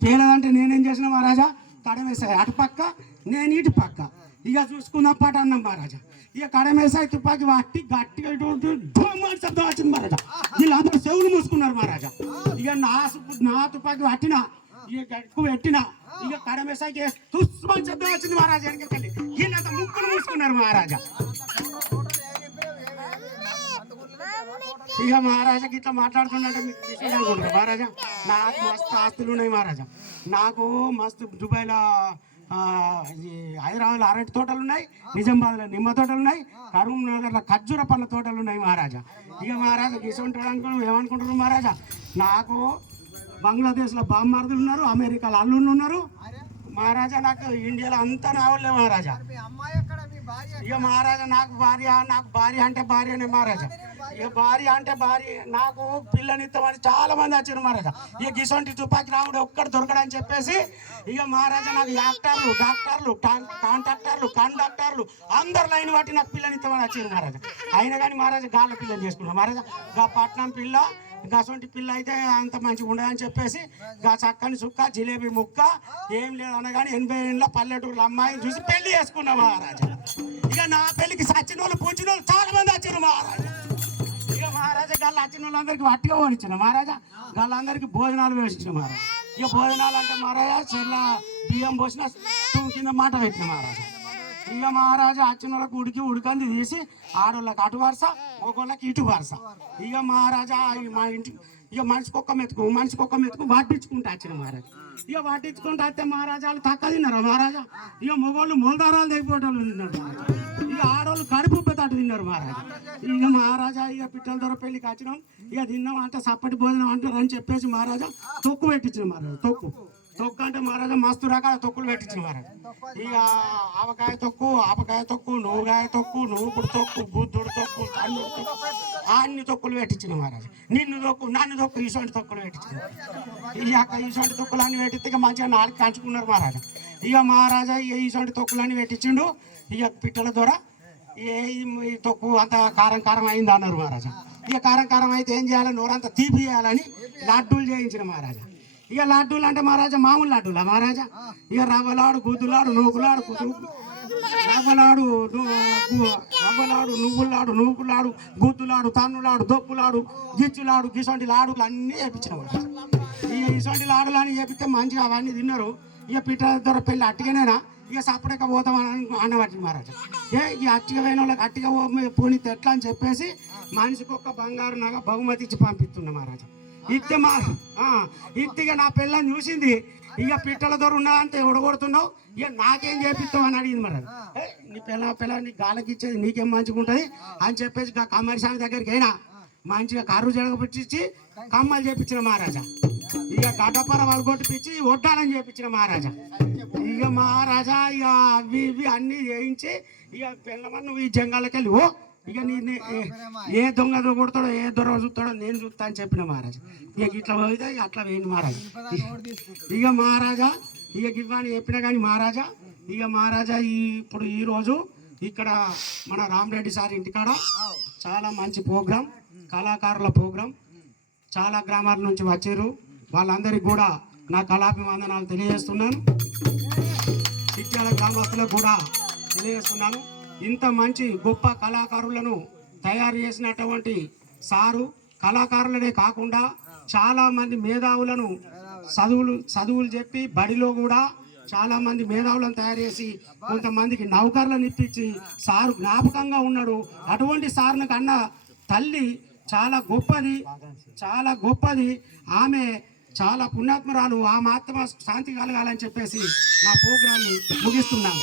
తేలదంటే నేనేం చేసిన మహారాజా? కడమేసాయి అటు పక్క నేను ఇటు పక్క. ఇక చూసుకున్న పాట అన్నాం మహారాజా. ఇక కడమేశాయి తుపాకి వాటి గట్టిగా ఇటు శబ్దం వచ్చింది మహారాజా. వీళ్ళందరూ చెవులు మూసుకున్నారు మహారాజా. ఇక నా నా తుపాకి పట్టిన ఇక గడుపు పెట్టిన ఇక కడమేసాయికి తుస్మని శబ్దం వచ్చింది మహారాజా వెనకెళ్ళి వీళ్ళంతా ముక్కులు మూసుకున్నారు మహారాజా. ఇక మహారాజాకి ఇట్లా మాట్లాడుతున్నట్టు మీకు విషయం అనుకుంటారు మహారాజా నాకు మస్తు ఆస్తులు ఉన్నాయి మహారాజా. నాకు మస్తు దుబాయ్లో హైదరాబాద్లో అరటి తోటలు ఉన్నాయి నిజామాబాద్లో నిమ్మ తోటలు ఉన్నాయి కరీంనగర్లో ఖర్జూర పండ్ల తోటలు ఉన్నాయి మహారాజా. ఇక మహారాజా గిసుంటాడు అనుకుని ఏమనుకుంటారు మహారాజా? నాకు బంగ్లాదేశ్లో బామ్మార్దులు ఉన్నారు అమెరికాలో అల్లుళ్ళు ఉన్నారు. మహారాజా నాకు ఇండియాలో అంతా నావల్లే మహారాజా. ఇక మహారాజా నాకు భార్య నాకు భార్య అంటే భార్యనే మహారాజా. ఇక భార్య అంటే భార్య నాకు పిల్లనిస్తామని చాలా మంది వచ్చారు మహారాజా. ఇక గిసొంటి తుపాకి రాముడు ఒక్కడు దొరకడని చెప్పేసి ఇక మహారాజా నాకు యాక్టర్లు డాక్టర్లు కాంట్రాక్టర్లు కండక్టర్లు అందరు లైన్ బట్టి నాకు పిల్లనిస్తామని వచ్చారు మహారాజా. అయినా కానీ మహారాజా గాళ్ళ పిల్లని చేసుకున్నాం. మహారాజా గా పట్నం పిల్ల గసొంటి పిల్ల అయితే అంత మంచిగా ఉండదని చెప్పేసి గా చక్కని సుక్క జిలేబీ ముక్క ఏం లేదు అనగానే ఎనభై ఏళ్ళ పల్లెటూరులో అమ్మాయిని చూసి పెళ్ళి చేసుకున్నాం మహారాజా. ఇక నా వాళ్ళందరికీ వట్టిగా పోనిచ్చిన మహారాజా. వాళ్ళందరికీ భోజనాలు వేసిన మహారాజా. ఇక భోజనాలు అంటే మహారాజా చెల్ల బియ్యం పోసిన తూము కింద మాట పెట్టిన మహారాజా. ఇక మహారాజా వచ్చిన వాళ్ళకి ఉడికి ఉడికంది తీసి ఆడోళ్ళకి అటు వరుస ఒకళ్ళకి ఇటు వరుస. ఇక మహారాజా మా ఇంటి ఇక మనిషికి ఒక్క మెతుకు మనిషికి ఒక్క మెతుకు వాటించుకుంటా వచ్చిన మహారాజా. ఇక వాటించుకుంటా వస్తే మహారాజాలు తక్కువ తిన్నారా మహారాజా. ఇక మొగోళ్ళు మూలధారాలు తెగిపోవటాలు తిన్నారు మహారాజా. ఇక ఆడవాళ్ళు కడుపు తాట తిన్నారు మహారాజా. ఇక మహారాజా ఇక పిట్టల దొర పెళ్ళికి వచ్చినాం. ఇక తిన్నాం అంటే సప్పటి భోజనం అంటారు అని చెప్పేసి మహారాజా తొక్కు పెట్టించిన మహారాజా తొక్కు. తొక్కు అంటే మహారాజా మస్తు రకాల తొక్కులు పెట్టించిన మహారాజా. ఇక ఆవకాయ తొక్కు ఆపకాయ తొక్కు నువ్వుగాయ తొక్కు నువ్వుడు తొక్కు బుద్ధుడు తొక్కు అన్ని తొక్కు. అన్ని తొక్కులు పెట్టించిన మహారాజా. నిన్ను తొక్కు నన్ను తొక్కు ఇటువంటి తొక్కులు పెట్టించిన ఇక యొక్క ఇటువంటి తొక్కులు అన్ని పెట్టితే ఇక మంచిగా నాలుగు కంచుకున్నారు మహారాజా. ఇక మహారాజా ఇక ఇటువంటి తొక్కులన్నీ పెట్టించిండు. ఇక పిట్టల ద్వారా ఏ తొక్కు అంత కారం కారం అయింది అన్నారు మహారాజా. ఇక కారం కారం అయితే ఏం చేయాలి? నోరంతా తీపి చేయాలని లడ్డూలు చేయించిన మహారాజా. ఇక లడ్డూలు అంటే మహారాజా మామూలు లడ్డూలా మహారాజా? ఇక రవ్వలాడు గుద్దులాడు నూకులాడు కుదు రవ్వలాడు రవ్వలాడు నువ్వులాడు నూకులాడు గుద్దులాడు తన్నులాడు దొప్పులాడు గిచ్చులాడు గిసొంటి లాడులు అన్నీ చేపించిన మహారాజా. ఇక ఇసొంటి లాడులు అని చెప్పితే మంచిగా అవన్నీ తిన్నారు. ఇక పిట్ట దొర పెళ్ళి అట్టిగానేనా? ఇక సపరేట్గా పోతాం అని అన్నవాటిని మహారాజా ఏ ఈ అట్టిగా పోయిన వాళ్ళకి అట్టిగా పోనీ ఎట్లా అని చెప్పేసి మనిషికి ఒక్క బంగారు నాగా బహుమతి ఇచ్చి పంపిస్తున్నా మహారాజా ఇత్తే మా ఇత్తిగా నా పిల్లని చూసింది. ఇక పిట్టల దొర ఉన్నదంటే ఉడగొడుతున్నావు ఇక నాకేం చేపిస్తావు అని అడిగింది మరి ఏ, నీ పిల్ల పిల్ల నీ గాలకి ఇచ్చేది నీకేం మంచిగా ఉంటుంది? అని చెప్పేసి ఆ కమ్మరి స్వామి దగ్గరికి అయినా మంచిగా కర్రు జడగబెట్టించి కమ్మలు చేపించిన మహారాజా ఇక గడ్డపర వాళ్ళు కొట్టిపించి ఒడ్డాలని చేపించిన మహారాజా. ఇక మహారాజా ఇక అవి ఇవి అన్నీ చేయించి ఇక పిల్లమని నువ్వు ఈ జంగాలకి వెళ్ళి ఓ ఇక నీ ఏ- ఏ దొంగ కొడతాడో ఏ దొర చూస్తాడో నేను చూస్తా అని చెప్పిన మహారాజా. ఇక ఇట్లా పోయితే ఇక అట్లా వేయండి మహారాజా. ఇక మహారాజా ఇక ఇవ్వని చెప్పినా కానీ మహారాజా ఇక మహారాజా ఈ ఇప్పుడు ఈరోజు ఇక్కడ మన రామరెడ్డి సార్ ఇంటికాడ చాలా మంచి ప్రోగ్రాం కళాకారుల ప్రోగ్రాం. చాలా గ్రామాల నుంచి వచ్చారు. వాళ్ళందరికీ కూడా నా కళాభివందనాలు తెలియజేస్తున్నాను. చిట్యాల గ్రామస్తులకు కూడా తెలియజేస్తున్నాను. ఇంత మంచి గొప్ప కళాకారులను తయారు చేసినటువంటి సారు కళాకారులనే కాకుండా చాలా మంది మేధావులను చదువులు చదువులు చెప్పి బడిలో కూడా చాలా మంది మేధావులను తయారు చేసి కొంతమందికి నౌకర్లను ఇప్పించి సారు జ్ఞాపకంగా ఉన్నాడు. అటువంటి సార్ను కన్నా తల్లి చాలా గొప్పది చాలా గొప్పది. ఆమె చాలా పుణ్యాత్మరాలు ఆ ఆత్మ శాంతి కలగాలని చెప్పేసి నా ప్రోగ్రాన్ని ముగిస్తున్నాను.